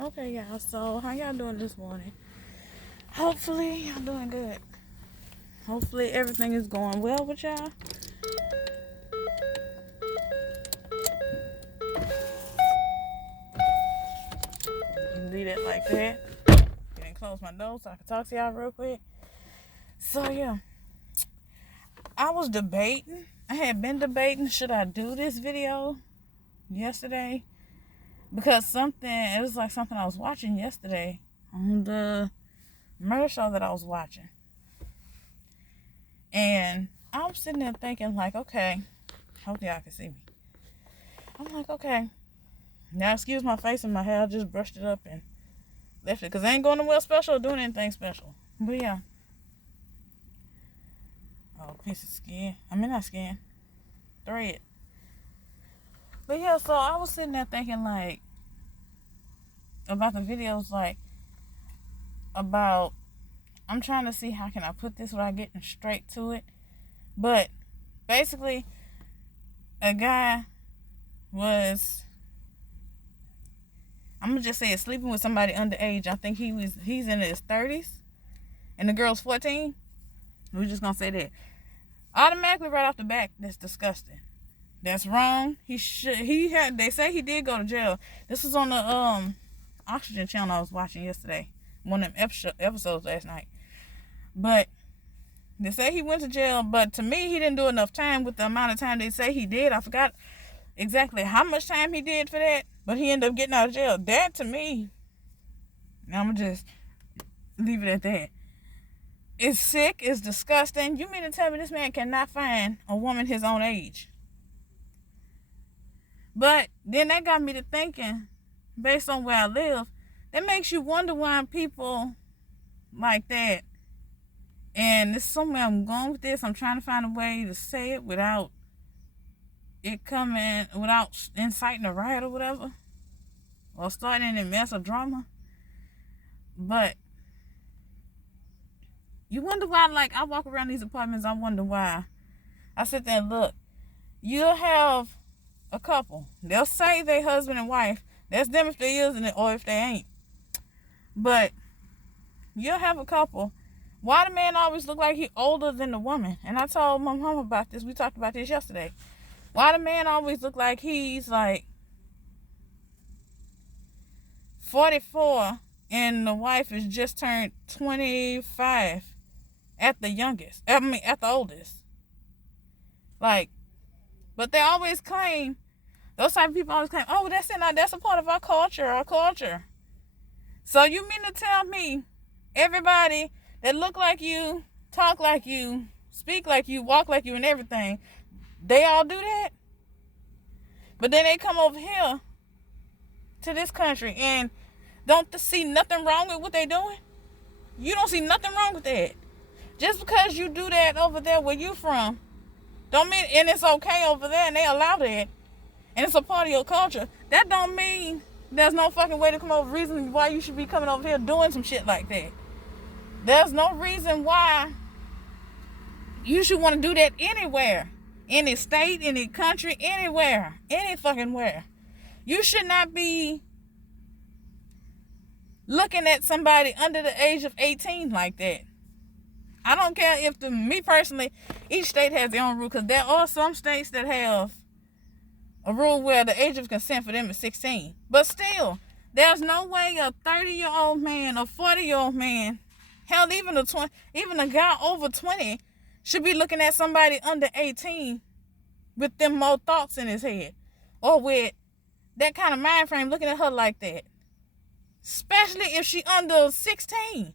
Okay, y'all. So, how y'all doing this morning? Hopefully, y'all doing good. Hopefully, everything is going well with y'all. You can leave it like that. Then close my door so I can talk to y'all real quick. So, yeah. I was debating. I had been debating, should I do this video yesterday? Because it was like something I was watching yesterday on the murder show that I was watching. And I'm sitting there thinking, like, okay, hope y'all can see me. I'm like, okay. Now, excuse my face and my hair. I just brushed it up and left it. Because I ain't going nowhere special or doing anything special. But, yeah. Oh, piece of skin. I mean, not skin. Thread. But, yeah, so I was sitting there thinking, like, about the videos, like, about, I'm trying to see how can I put this without getting straight to it. But, basically, a guy was, I'm going to just say it, sleeping with somebody underage. I think he's in his 30s. And the girl's 14. We're just going to say that. Automatically right off the bat, that's disgusting. That's wrong. They say he did go to jail. This was on the Oxygen channel I was watching yesterday. One of them episodes last night. But they say he went to jail, but to me, he didn't do enough time with the amount of time they say he did. I forgot exactly how much time he did for that, but he ended up getting out of jail. That, to me, I'm going to just leave it at that. It's sick. It's disgusting. You mean to tell me this man cannot find a woman his own age? But then that got me to thinking, based on where I live, that makes you wonder why people like that. And this is somewhere I'm going with this. I'm trying to find a way to say it without inciting a riot or whatever, or starting a mess of drama. But you wonder why, like, I walk around these apartments, I wonder why. I sit there and look. You'll have a couple. They'll say they husband and wife. That's them if they is or if they ain't. But you'll have a couple. Why the man always look like he older than the woman? And I told my mom about this. We talked about this yesterday. Why the man always look like he's like 44 and the wife is just turned 25 at the youngest. At the oldest. Like, but they always claim, those type of people always claim, oh, that's a part of our culture. So you mean to tell me everybody that look like you, talk like you, speak like you, walk like you and everything, they all do that? But then they come over here to this country and don't see nothing wrong with what they doing? You don't see nothing wrong with that. Just because you do that over there where you from, don't mean, and it's okay over there and they allow that, and it's a part of your culture, that don't mean there's no fucking way to come up with reason why you should be coming over here doing some shit like that. There's no reason why you should want to do that anywhere. Any state, any country, anywhere. Any fucking where. You should not be looking at somebody under the age of 18 like that. I don't care if me personally, each state has their own rule, because there are some states that have a rule where the age of consent for them is 16. But still, there's no way a 30-year-old man, a 40-year-old man, hell, even a guy over 20 should be looking at somebody under 18 with them more thoughts in his head, or with that kind of mind frame, looking at her like that. Especially if she under 16.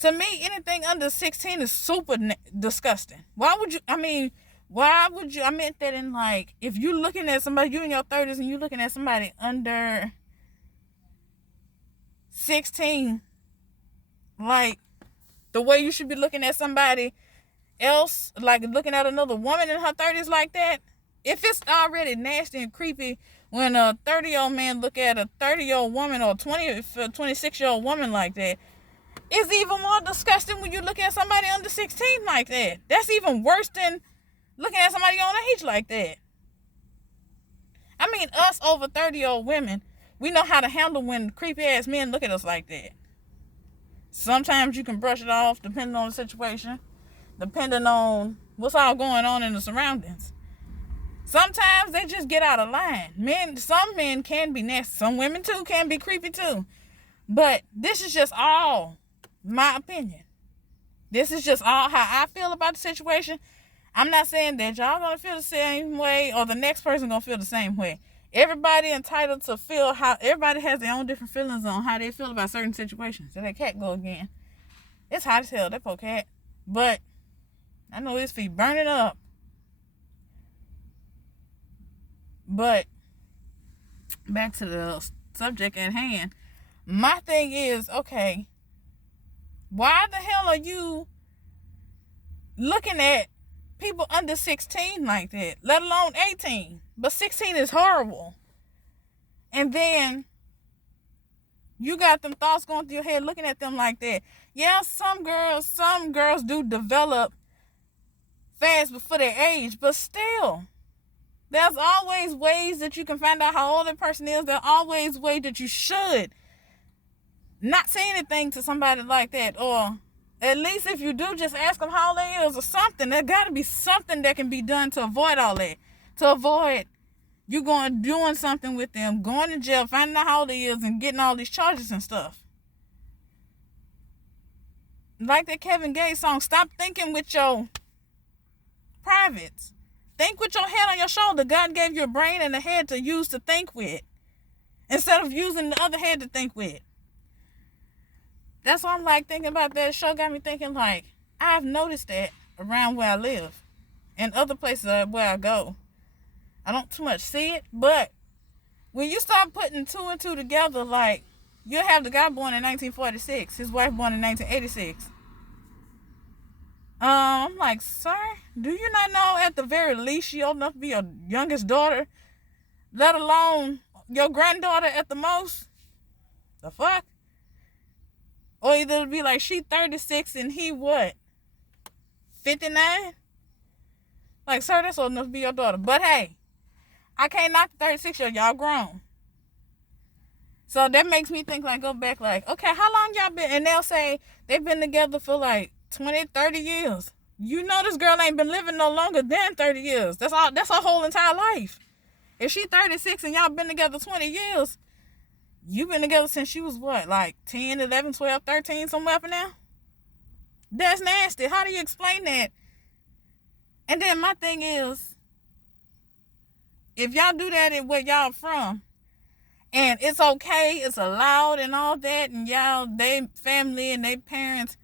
To me, anything under 16 is super disgusting. I meant that in, like, if you're looking at somebody, you in your 30s and you're looking at somebody under 16, like, the way you should be looking at somebody else, like looking at another woman in her 30s like that, if it's already nasty and creepy when a 30-year-old man look at a 30-year-old woman or 26-year-old woman like that, it's even more disgusting when you look at somebody under 16 like that. That's even worse than looking at somebody your own age like that. I mean, us over 30-year-old women, We know how to handle when creepy ass men look at us like that. Sometimes you can brush it off depending on the situation, depending on what's all going on in the surroundings. Sometimes they just get out of line. Some men can be nasty. Some women too can be creepy too. But this is just all my opinion. This is just all how I feel about the situation. I'm not saying that y'all gonna feel the same way or the next person gonna feel the same way. Everybody entitled to feel how, everybody has their own different feelings on how they feel about certain situations. So that cat go again. It's hot as hell, that poor cat. But I know his feet burning up. But back to the subject at hand. My thing is, okay, why the hell are you looking at people under 16 like that, let alone 18? But 16 is horrible. And then you got them thoughts going through your head looking at them like that. Yeah, some girls do develop fast before their age, but still, there's always ways that you can find out how old that person is. There's always ways that you should not say anything to somebody like that, or at least if you do, just ask them how old they is or something. There got to be something that can be done to avoid all that, to avoid you doing something with them, going to jail, finding out how old they is, and getting all these charges and stuff. Like that Kevin Gates song, stop thinking with your privates. Think with your head on your shoulder. God gave you a brain and a head to use to think with, instead of using the other head to think with. That's why I'm like thinking about that show. Got me thinking like, I've noticed that around where I live and other places where I go. I don't too much see it, but when you start putting two and two together, like, you'll have the guy born in 1946, his wife born in 1986. I'm like, sir, do you not know at the very least she old enough to be your youngest daughter, let alone your granddaughter at the most? The fuck? Or either it'll be like she 36 and he what? 59? Like, sir, that's old enough to be your daughter. But hey, I can't knock the 36-year-old. Y'all grown. So that makes me think, like, go back, like, okay, how long y'all been? And they'll say they've been together for like 20, 30 years. You know this girl ain't been living no longer than 30 years. That's her whole entire life. If she 36 and y'all been together 20 years, you've been together since she was what, like 10, 11, 12, 13, somewhere up in there? That's nasty. How do you explain that? And then my thing is, if y'all do that in where y'all from, and it's okay, it's allowed and all that, and y'all, they family and they parents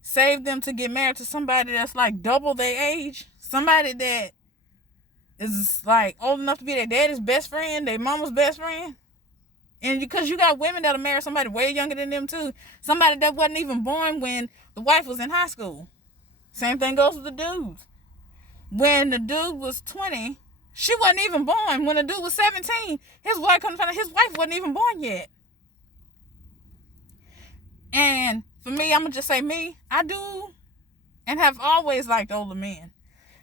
saved them to get married to somebody that's like double their age, somebody that is like old enough to be their daddy's best friend, their mama's best friend. And because you got women that'll marry somebody way younger than them too, somebody that wasn't even born when the wife was in high school. Same thing goes with the dudes. When the dude was 20, she wasn't even born. When the dude was 17, his wife wasn't even born yet. And for me, I'm gonna just say me, I do and have always liked older men.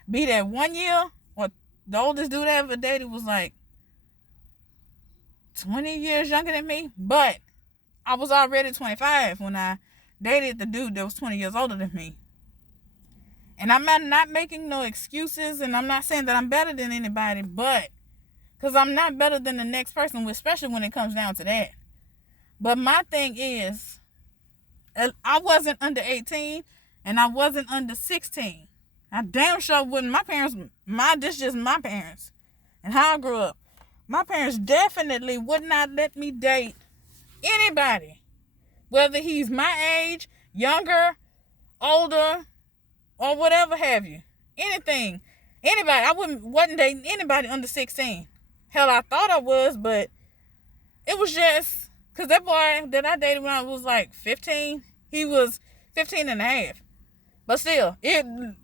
Be that 1 year, or the oldest dude I ever dated was like 20 years younger than me, but I was already 25 when I dated the dude that was 20 years older than me. And I'm not making no excuses, and I'm not saying that I'm better than anybody, but because I'm not better than the next person, especially when it comes down to that. But my thing is, I wasn't under 18 and I wasn't under 16. I damn sure wouldn't. This is just my parents and how I grew up. My parents definitely would not let me date anybody, whether he's my age, younger, older, or whatever have you. Anything. Anybody. I wasn't dating anybody under 16. Hell, I thought I was, but it was just because that boy that I dated when I was like 15, he was 15 and a half. But still,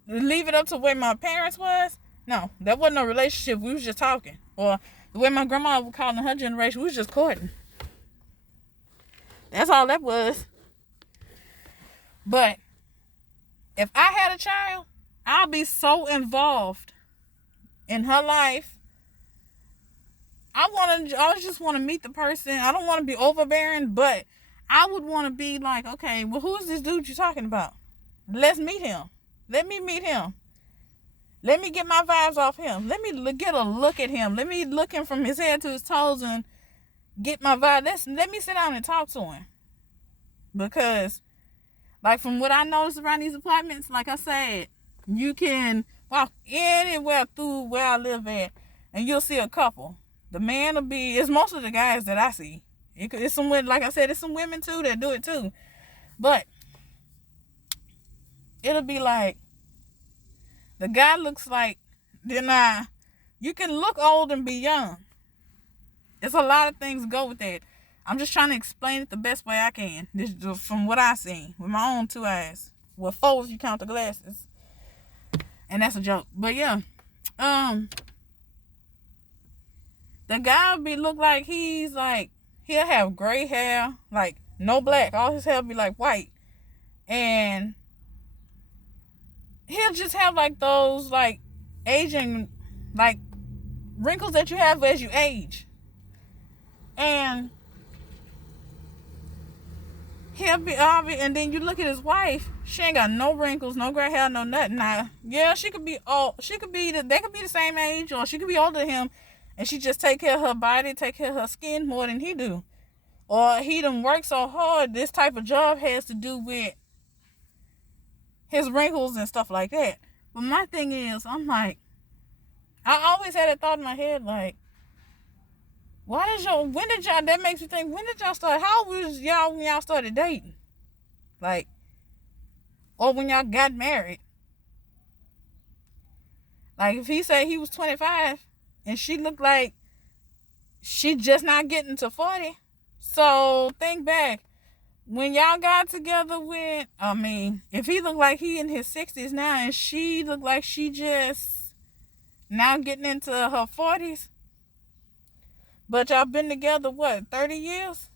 leave it up to where my parents was. No, that wasn't a relationship. We was just talking. Or the way my grandma would call in her generation, we was just courting. That's all that was. But if I had a child, I'll be so involved in her life I just want to meet the person. I don't want to be overbearing, but I would want to be like, okay, well, who is this dude you're talking about? Let's meet him. Let me meet him. Let me get my vibes off him. Let me get a look at him. Let me look him from his head to his toes and get my vibe. Let me sit down and talk to him. Because, like, from what I noticed around these apartments, like I said, you can walk anywhere through where I live at, and you'll see a couple. The man will be, it's most of the guys that I see. It's some, like I said, it's some women too that do it too. But it'll be like, the guy looks like, then you can look old and be young. It's a lot of things go with that. I'm just trying to explain it the best way I can. This from what I seen with my own 2 eyes. Well, 4 if you count the glasses. And that's a joke. But yeah. The guy will look like he's like, he'll have gray hair, like no black. All his hair will be like white. And he'll just have like those like aging, like wrinkles that you have as you age. And he'll be, and then you look at his wife, she ain't got no wrinkles, no gray hair, no nothing. Now, yeah, they could be the same age, or she could be older than him, and she just take care of her body, take care of her skin more than he do. Or he done work so hard, this type of job has to do with his wrinkles and stuff like that. But my thing is, I'm like, I always had that thought in my head, like, that makes me think, when did y'all start, how old was y'all when y'all started dating? Like, or when y'all got married? Like, if he said he was 25, and she looked like she just not getting to 40. So, think back. When y'all got together if he looked like he in his 60s now, and she looked like she just now getting into her 40s, but y'all been together, what, 30 years?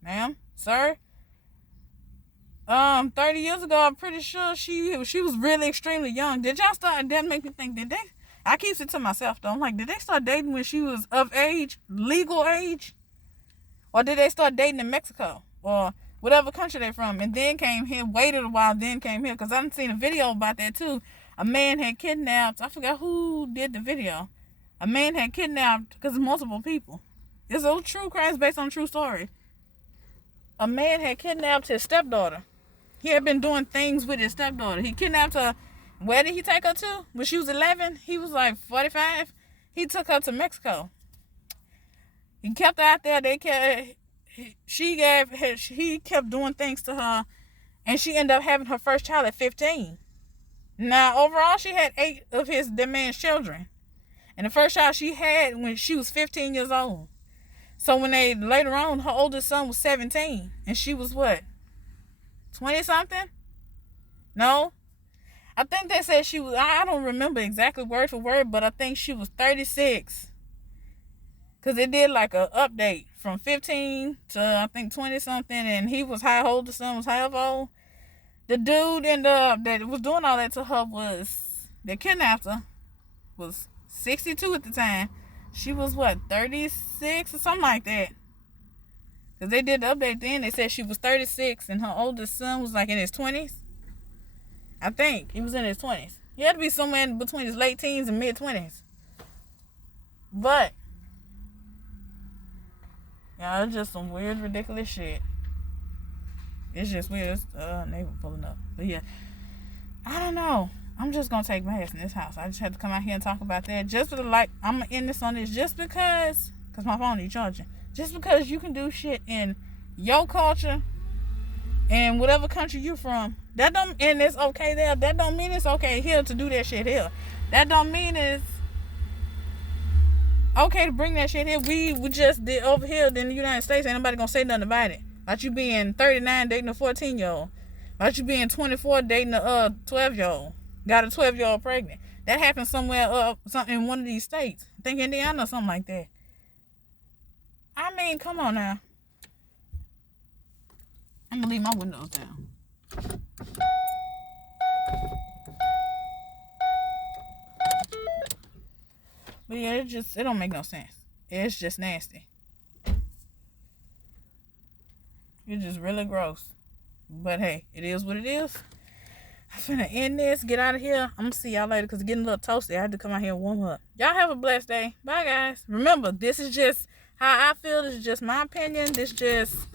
Ma'am? Sir? 30 years ago, I'm pretty sure she was really extremely young. Did y'all start, that make me think, I keep it to myself though, I'm like, did they start dating when she was of age, legal age? Or did they start dating in Mexico? Or whatever country they're from, and then came here, waited a while, then came here? Because I've seen a video about that too. A man had kidnapped, I forgot who did the video. A man had kidnapped, because multiple people. It's a true crime based on a true story. A man had kidnapped his stepdaughter. He had been doing things with his stepdaughter. He kidnapped her. Where did he take her to? When she was 11, he was like 45. He took her to Mexico. He kept her out there. He kept doing things to her, and she ended up having her first child at 15. Now, overall, she had 8 of the man's children. And the first child she had when she was 15 years old. So when later on, her oldest son was 17. And she was what? 20 something? No? I think they said she was, I don't remember exactly word for word, but I think she was 36. Because they did like an update from 15 to I think 20 something. And he was how old, the son was however old. The dude that was doing all that to her that kidnapped her, was 62 at the time. She was what, 36 or something like that? Because they did the update then. They said she was 36 and her oldest son was like in his 20s. I think he was in his 20s. He had to be somewhere in between his late teens and mid 20s. But yeah, it's just some weird, ridiculous shit. It's just weird. It's neighbor pulling up. But yeah, I don't know. I'm just gonna take my ass in this house. I just had to come out here and talk about that. Just for the I'm gonna end this on this just because my phone is charging. Just because you can do shit in your culture and whatever country you from, and it's okay there, that don't mean it's okay here to do that shit here. That don't mean it's okay to bring that shit here. We just did over here in the United States, ain't nobody gonna say nothing about it. About you being 39 dating a 14-year-old. About you being 24 dating a 12-year-old. Got a 12-year-old pregnant. That happened somewhere in one of these states. I think Indiana or something like that. I mean, come on now. I'm gonna leave my windows down. But yeah, it don't make no sense. It's just nasty. It's just really gross. But hey, it is what it is. I'm finna end this, get out of here. I'm gonna see y'all later because it's getting a little toasty. I had to come out here and warm up. Y'all have a blessed day. Bye, guys. Remember, this is just how I feel. This is just my opinion. This just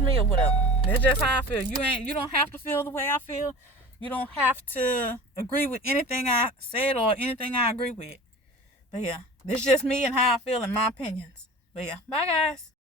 me or whatever. It's just how I feel. You don't have to feel the way I feel. You don't have to agree with anything I said or anything I agree with. But yeah, this is just me and how I feel and my opinions. But yeah, bye, guys.